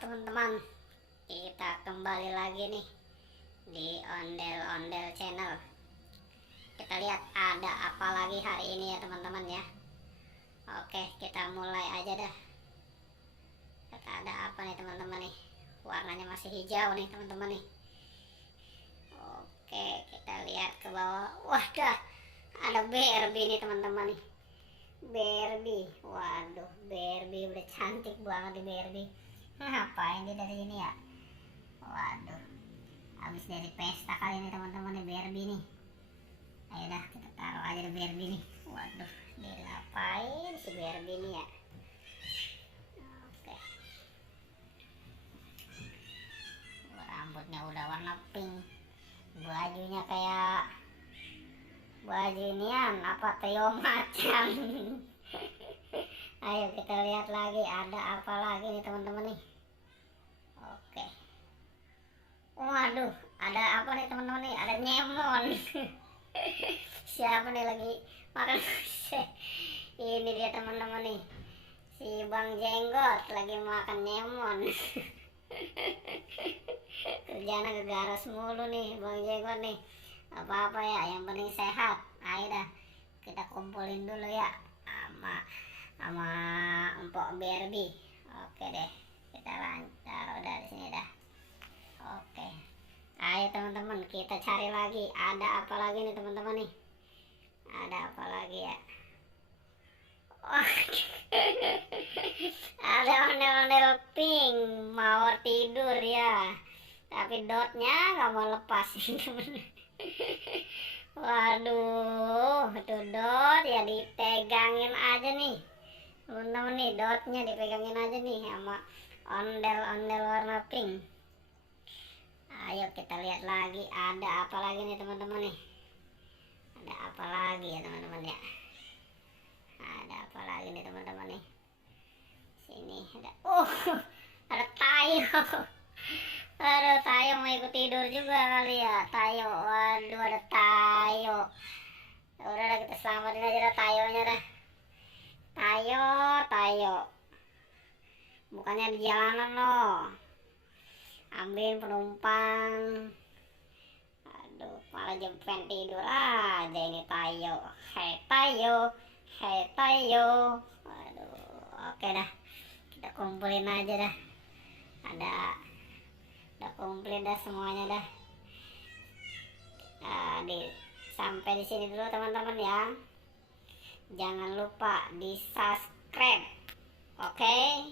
teman-teman, kita kembali lagi nih di Ondel-Ondel Channel. Kita lihat ada apa lagi hari ini ya teman-teman ya. Oke, kita mulai aja dah. Kita ada apa nih teman-teman nih? Warnanya masih hijau nih teman-teman nih. Oke, kita lihat ke bawah. Wah, dah ada Barbie nih teman-teman nih. Barbie, waduh, Barbie udah cantik banget di Barbie. Ngapain dia dari sini ya? Waduh, habis dari pesta kali ini teman-teman nih Barbie nih. Ayo dah kita taruh aja di Barbie nih. Waduh, dia ngapain si Barbie nih ya? Oke, rambutnya udah warna pink, bajunya kayak baju inian apa Teo Macan. Ayo kita lihat lagi ada apa lagi nih teman-teman nih. Oke, waduh, ada apa nih teman-teman nih? Ada Nyemon. Siapa nih lagi makan? Ini dia teman-teman nih, si Bang Jenggot lagi makan Nyemon. Kerjanya kegaras mulu nih Bang Jenggot nih. Apa-apa ya, yang penting sehat. Ayo dah kita kumpulin dulu ya sama empok Barbie. Oke deh, kita lancar udah di sini dah. Oke, ayo teman-teman kita cari lagi ada apa lagi nih teman-teman nih. Ada apa lagi ya? Oh, ada ondel-ondel pink mau tidur ya, tapi dotnya nggak mau lepas. Waduh, itu dot ya dipegangin aja nih teman-teman nih, dotnya dipegangin aja nih sama ondel-ondel warna pink. Ayo kita lihat lagi ada apa lagi nih teman-teman nih. Ada apa lagi ya teman-teman ya? Ada apa lagi nih teman-teman nih? Sini ada, ada Tayo. Aduh, Tayo mau ikut tidur juga kali ya Tayo. Waduh, ada Tayo. Udah dah, kita selamatin aja dah Tayonya dah. Tayo bukannya di jalanan loh, ambilin penumpang. Aduh, malah jempen tidur aja ini Tayo. Hei Tayo. Waduh, oke dah kita kumpulin aja dah. Udah kumpulin dah semuanya dah. Sampai di sini dulu teman-teman ya. Jangan lupa di subscribe. Oke.